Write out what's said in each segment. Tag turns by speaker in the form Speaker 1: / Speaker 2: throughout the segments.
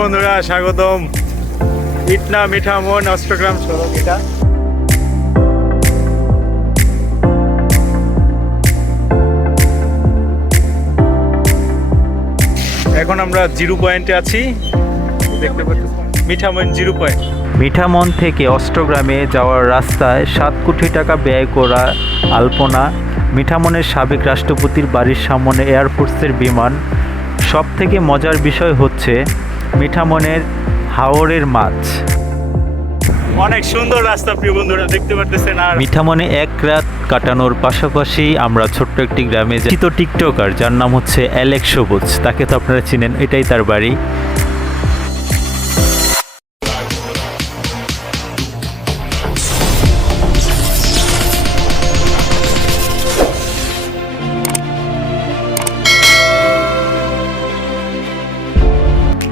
Speaker 1: বন্ধুরা, স্বাগতম। ইটনা, মিঠা, মন, অষ্টগ্রাম, সড়ক, এটা। এখন আমরা জিরো পয়েন্টে আছি। দেখতে পাচ্ছি মিঠামন জিরো পয়েন্ট।
Speaker 2: মিঠামন থেকে অষ্টগ্রামে যাওয়ার রাস্তায় সাত কোটি টাকা ব্যয় করা আলপনা মিঠামনের সাবেক রাষ্ট্রপতির বাড়ির সামনে এয়ারফোর্সের বিমান। সব থেকে মজার বিষয় হচ্ছে মিঠামনের হাওরের মাছ।
Speaker 1: অনেক সুন্দর রাস্তা প্রিয় বন্ধুরা দেখতে পারতেছেন আর
Speaker 2: মিঠামনে এক রাত কাটানোর পাশাপাশি আমরা ছোট্ট একটি গ্রামে যাই তো টিকটকার যার নাম হচ্ছে অ্যালেক্স সবুজ। তাকে তো আপনারা চিনেন এটাই তার বাড়ি।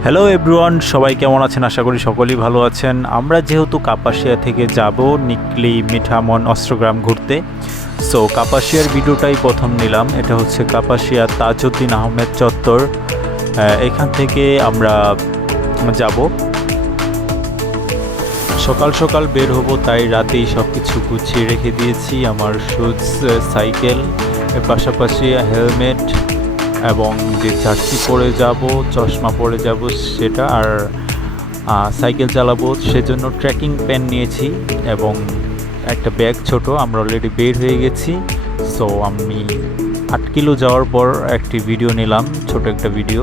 Speaker 2: হ্যালো এভরিওয়ান সবাই কেমন আছেন? আশা করি সকলেই ভালো আছেন। আমরা যেহেতু কাপাসিয়া থেকে যাব, নিকলি, মিঠামন, অস্ত্রগ্রাম ঘুরতে। সো কাপাসিয়ার ভিডিওটাই প্রথম নিলাম। এটা হচ্ছে কাপাসিয়া তাজউদ্দিন আহমেদ চত্বর। এখান থেকে আমরা যাব। সকাল সকাল বের হব, তাই রাতেই সব কিছু গুছিয়ে রেখে দিয়েছি। আমার শুজ সাইকেল পাশাপাশি হেলমেট এবং যে জার্সি পরে যাব, চশমা পরে যাব সেটা আর সাইকেল চালাবো সেজন্য ট্রেকিং প্যান নিয়েছি এবং একটা ব্যাগ ছোট, আমরা অলরেডি বের হয়ে গেছি। সো আমি আট কিলো যাওয়ার পর একটি ভিডিও নিলাম, ছোট একটা ভিডিও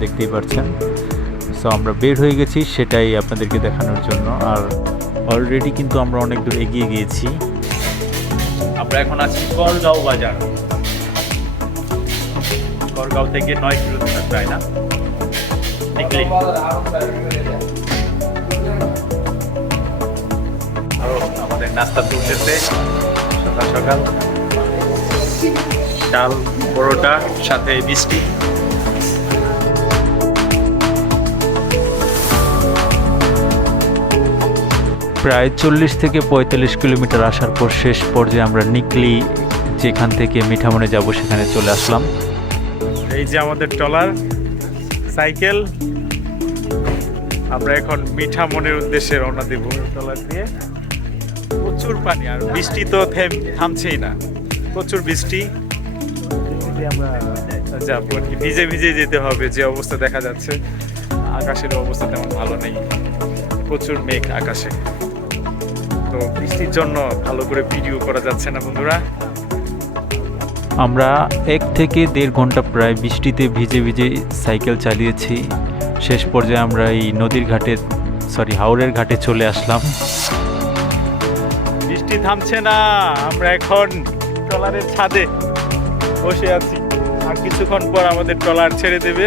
Speaker 2: দেখতেই পাচ্ছেন সো আমরা বের হয়ে গেছি সেটাই আপনাদেরকে দেখানোর জন্য। আর অলরেডি কিন্তু আমরা অনেক দূর এগিয়ে গিয়েছি।
Speaker 1: আমরা এখন আছি করগাঁও বাজার। করগাঁও থেকে নয় কিলোমিটার না আরও আমাদের নাস্তা তুলতেছে সকাল সকাল। ডাল, পরোটা, সাথে মিষ্টি।
Speaker 2: প্রায় চল্লিশ থেকে পঁয়তাল্লিশ কিলোমিটার আসার পর শেষ পর্যায়ে আমরা নিকলি যেখান থেকে মিঠামনে যাব, সেখানে চলে আসলাম।
Speaker 1: এই যে আমাদের ট্রলার, সাইকেল। আমরা এখন মিঠা মনের উদ্দেশ্যে রওনা দেব ট্রলার দিয়ে। প্রচুর পানি, আর বৃষ্টি তো থামছেই না। প্রচুর বৃষ্টি। যাব আর কি ভিজে ভিজে যেতে হবে, যে অবস্থা দেখা যাচ্ছে। আকাশের অবস্থা তেমন ভালো নেই। প্রচুর মেঘ আকাশে। তো বৃষ্টির জন্য ভালো করে ভিডিও করা যাচ্ছে না, বন্ধুরা।
Speaker 2: আমরা এক থেকে দেড় ঘণ্টা প্রায় বৃষ্টিতে ভিজে ভিজে সাইকেল চালিয়েছি। শেষ পর্যায়ে আমরা এই নদীর ঘাটে সরি হাওড়ের ঘাটে চলে আসলাম।
Speaker 1: বৃষ্টি থামছে না, আমরা এখন ট্রলারের ছাদে বসে আছি। আর কিছুক্ষণ পর আমাদের ট্রলার ছেড়ে দেবে।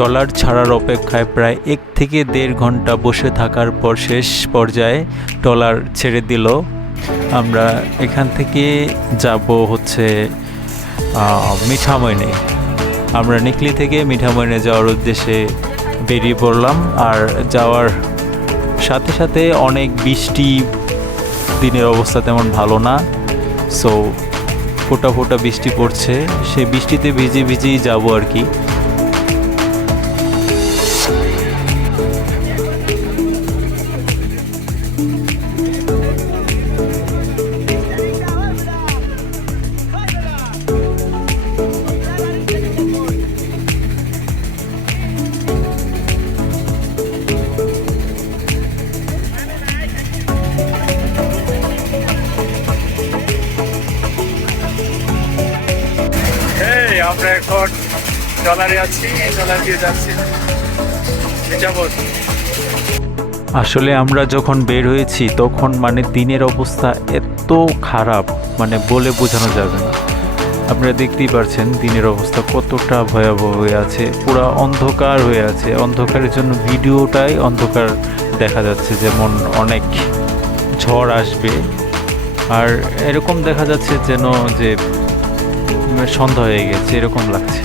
Speaker 2: ট্রলার ছাড়ার অপেক্ষায় প্রায় এক থেকে দেড় ঘণ্টা বসে থাকার পর শেষ পর্যায়ে ট্রলার ছেড়ে দিল। আমরা এখান থেকে যাব হচ্ছে মিঠামইনে আমরা নিকলি থেকে মিঠামইনে যাওয়ার উদ্দেশ্যে বেরিয়ে পড়লাম আর যাওয়ার সাথে সাথে অনেক বৃষ্টি, দিনের অবস্থা তেমন ভালো না। সো ফোটা ফোটা বৃষ্টি পড়ছে। সেই বৃষ্টিতে ভিজে ভিজেই যাব আর কি।
Speaker 1: আমরা এখন ট্রলারে আছি ট্রলার দিয়ে যাচ্ছি।
Speaker 2: আসলে আমরা যখন বের হয়েছি, তখন মানে দিনের অবস্থা এত খারাপ মানে বলে বোঝানো যাবে না। আপনারা দেখতেই পারছেন, দিনের অবস্থা কতটা ভয়াবহ হয়ে আছে, পুরো অন্ধকার হয়ে আছে। অন্ধকারের জন্য ভিডিওটাই অন্ধকার দেখা যাচ্ছে, যেমন অনেক ঝড় আসবে। আর এরকম দেখা যাচ্ছে যেন যে সন্ধ্যা হয়ে গেছে, এরকম লাগছে।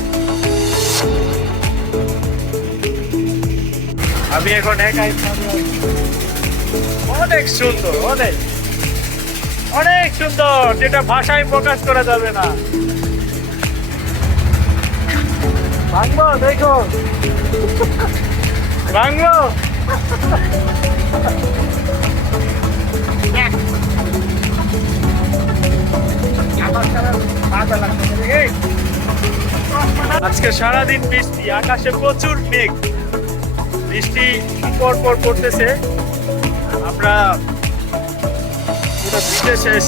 Speaker 1: আমি এখন একাই অনেক সুন্দর, অনেক। অনেক সুন্দর, যেটা ভাষায় প্রকাশ করা যাবে না।
Speaker 3: ভাঙবো দেখো।
Speaker 1: বাংলো। আজকে সারাদিন বৃষ্টি, আকাশে প্রচুর মেঘ। বৃষ্টি পর পর পড়তেছে। আমরা শেষ।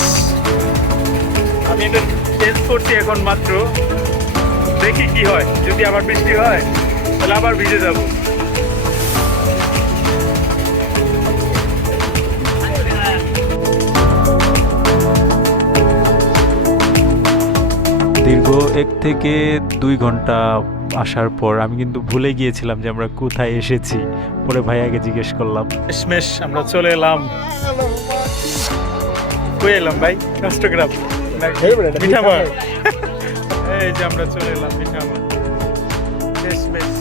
Speaker 1: আমি এটা চেঞ্জ করছি এখন মাত্র। দেখি কি হয়। যদি আবার বৃষ্টি হয়, তাহলে আবার ভিজে যাব।
Speaker 2: দীর্ঘ এক থেকে দুই ঘণ্টা আসার পর আমি কিন্তু ভুলে গিয়েছিলাম যে আমরা কোথায় এসেছি পরে ভাইয়াকে জিজ্ঞেস করলাম।
Speaker 1: শেষমেশ আমরা চলে এলাম। কই এলাম ভাই? চট্টগ্রাম এই যে আমরা চলে এলাম শেষমেশ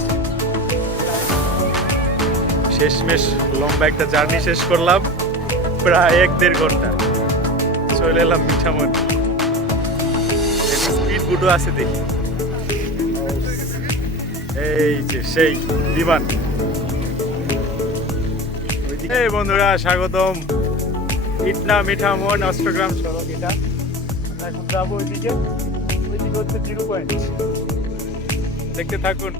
Speaker 1: শেষমেশ লম্বা একটা জার্নি শেষ করলাম। প্রায় এক দেড় ঘণ্টা। চলে এলাম মিঠামন আছে দেখি। এই যে সেই বিমান। এই বন্ধুরা, স্বাগতম। ইটনা, মিঠা মন অষ্টগ্রাম সড়ক এটা। হচ্ছে জিরো পয়েন্ট দেখতে থাকুন।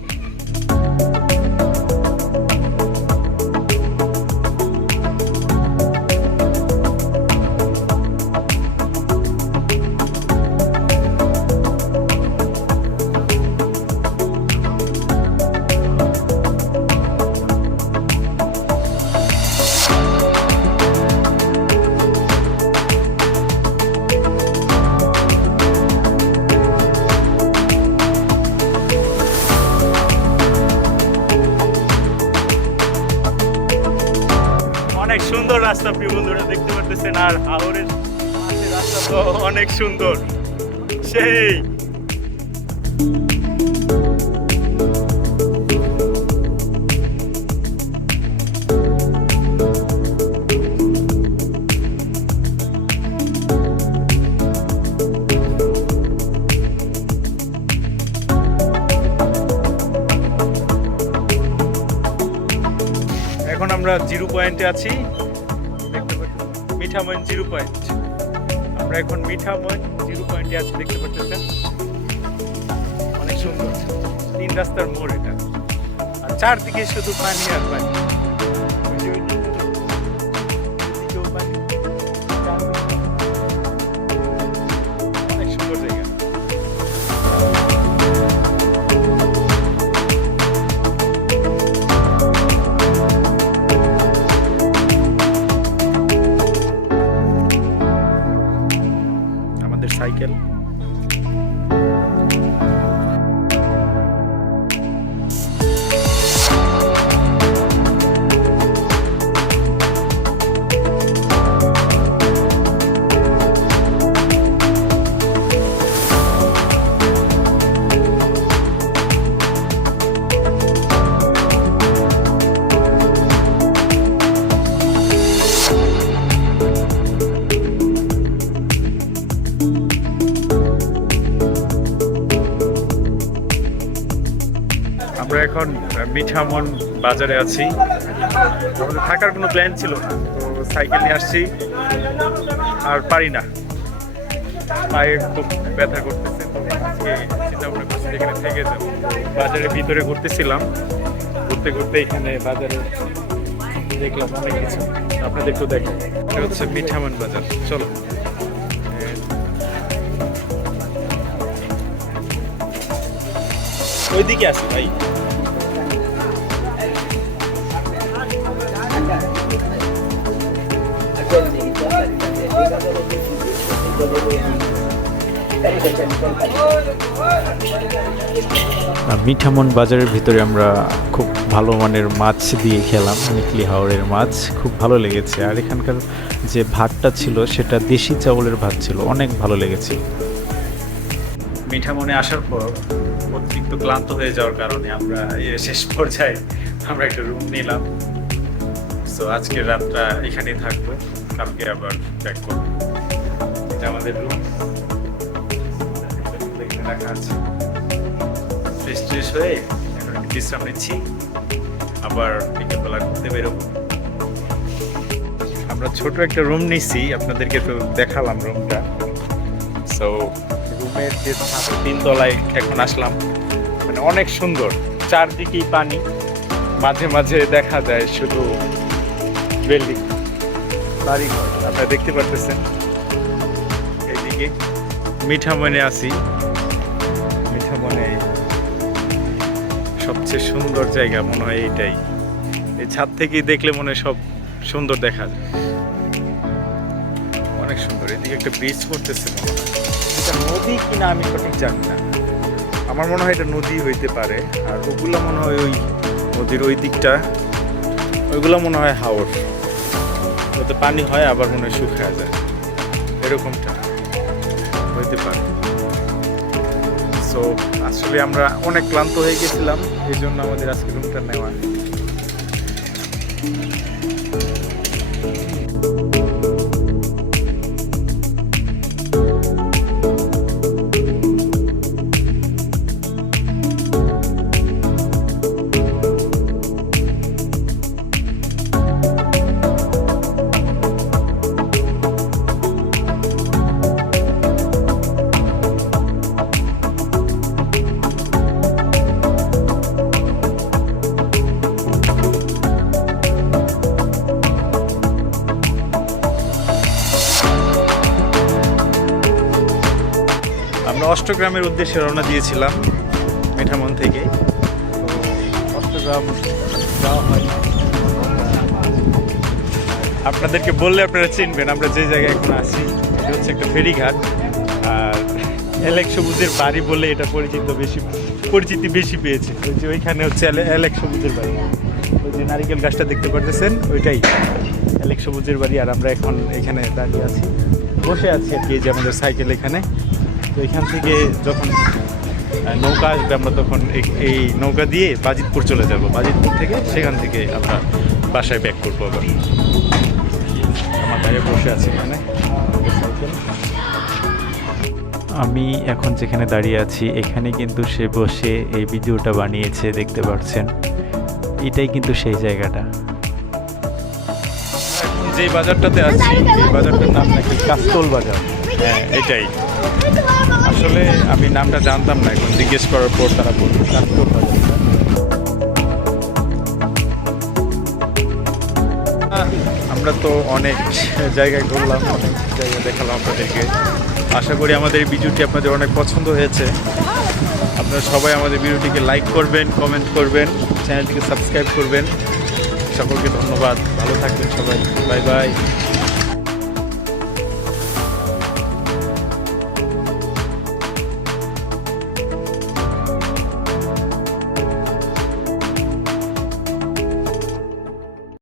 Speaker 1: অনেক সুন্দর রাস্তা প্রিয় বন্ধুরা দেখতে পারতেছেন। আর হাওরের রাস্তা তো অনেক সুন্দর। সেই আমরা জিরো পয়েন্টে আছি। দেখতে পাচ্ছেন মিঠামইন জিরো পয়েন্ট। আমরা এখন মিঠামইন জিরো পয়েন্টে আছি, দেখতে পাচ্ছেন। অনেক সুন্দর। তিন রাস্তার মোড় এটা। আর চারদিকে শুধু পানি আর পানি। আমরা এখন মিঠামন বাজারে আছি। আমাদের থাকার কোনো প্ল্যান ছিল তো সাইকেল নিয়ে আসছি। আর পারি না। পায়ে খুব ব্যথা করতেছে, তো আজকে চিন্তা ভাবনা করছি এখানে থেকে যাব। বাজারের ভিতরে ঘুরতেছিলাম। ঘুরতে ঘুরতে এখানে বাজারে দেখলাম অনেক কিছু। আপনাদের একটু দেখেন এটা হচ্ছে মিঠামন বাজার। চলো। ওইদিকে আছে ভাই।
Speaker 2: মিঠামন বাজারের ভিতরে আমরা খুব ভালো মানের মাছ দিয়ে খেলাম, নিকলি হাওড়ের মাছ। খুব ভালো লেগেছে। আর এখানকার যে ভাতটা ছিল, সেটা দেশি চাউলের ভাত ছিল। অনেক ভালো লেগেছে।
Speaker 1: মিঠামনে আসার পর অতিরিক্ত ক্লান্ত হয়ে যাওয়ার কারণে আমরা শেষ পর্যায়ে আমরা একটা রুম নিলাম। সো আজকের রাতটা এখানেই থাকব। কালকে আবার ব্যাক করব। এটা আমাদের রুম এখানে রাখা আছে। ফ্রেশ ট্রেশ হয়ে এখন একটু বিশ্রাম নিচ্ছি। আবার বিকেলবেলা ঘুরতে বেরোবো। আমরা ছোট একটা রুম নিছি। আপনাদেরকে তো দেখালাম রুমটা সো রুমের যে ছাদ তিন তলায় এখন আসলাম মানে অনেক সুন্দর। চারদিকেই পানি, মাঝে মাঝে দেখা যায় শুধু বিল্ডিং, বাড়িঘর। আপনারা দেখতে পারতেছেন। এইদিকে মিঠামনে আছি। মিঠামনে সবচেয়ে সুন্দর জায়গা মনে হয় এইটাই। এই ছাদ থেকেই দেখলে মনে সব সুন্দর দেখা যায়। অনেক সুন্দর। এদিকে একটা ব্রিজ করতেছে মনে হয়। নদী কিনা আমি সঠিক জানি না। আমার মনে হয় এটা নদী হইতে পারে, আর ওগুলো মনে হয় ওই নদীর ওই দিকটা। ওইগুলো মনে হয় হাওর। ওতে পানি হয়, আবার মনে হয় শুকায় যায়। এরকমটা হইতে পারে। সো আসলে আমরা অনেক ক্লান্ত হয়ে গেছিলাম, এই জন্য আমাদের আজকে রুমটা নেওয়া। আমরা অষ্টগ্রামের উদ্দেশ্যে রওনা দিয়েছিলাম মিঠামন থেকে। অষ্টগ্রাম যাওয়া হয় আপনাদেরকে বললে আপনারা চিনবেন, আমরা যে জায়গায় এখন আছি, এটা হচ্ছে একটা ফেরিঘাট। আর এলেক সবুজের বাড়ি বলে এটা পরিচিত বেশি, পরিচিতি বেশি পেয়েছে। ওই যে ওইখানে হচ্ছে এলে- এলেক সবুজের বাড়ি। ওই যে নারিকেল গাছটা দেখতে পারতেছেন, ওইটাই। এলেক সবুজের বাড়ি, আর আমরা এখন এখানে দাঁড়িয়ে আছি। বসে আছি আর কি যে আমাদের সাইকেল এখানে। তো এখান থেকে যখন নৌকা আসবে, আমরা তখন এই- নৌকা দিয়ে বাজিতপুর চলে যাব। বাজিতপুর থেকে সেখান থেকে আমরা বাসায় ব্যাক করব আবার। আমার বাইরে বসে আছি এখানে।
Speaker 2: আমি এখন যেখানে দাঁড়িয়ে আছি, এখানে কিন্তু সে বসে এই ভিডিওটা বানিয়েছে, দেখতে পাচ্ছেন। এটাই কিন্তু সেই জায়গাটা।
Speaker 1: যে বাজারটাতে আছি এই বাজারটার নাম নাকি কাস্তল বাজার। হ্যাঁ এটাই। আসলে আমি নামটা জানতাম না, এখন জিজ্ঞেস করার পর তারা বলল আমরা তো অনেক জায়গায় ঘুরলাম, অনেক জায়গায় দেখালাম আপনাদেরকে। আশা করি আমাদের এই ভিডিওটি আপনাদের অনেক পছন্দ হয়েছে। আপনারা সবাই আমাদের ভিডিওটিকে লাইক করবেন কমেন্ট করবেন, চ্যানেলটিকে সাবস্ক্রাইব করবেন। সকলকে ধন্যবাদ। ভালো থাকবেন সবাই। Bye bye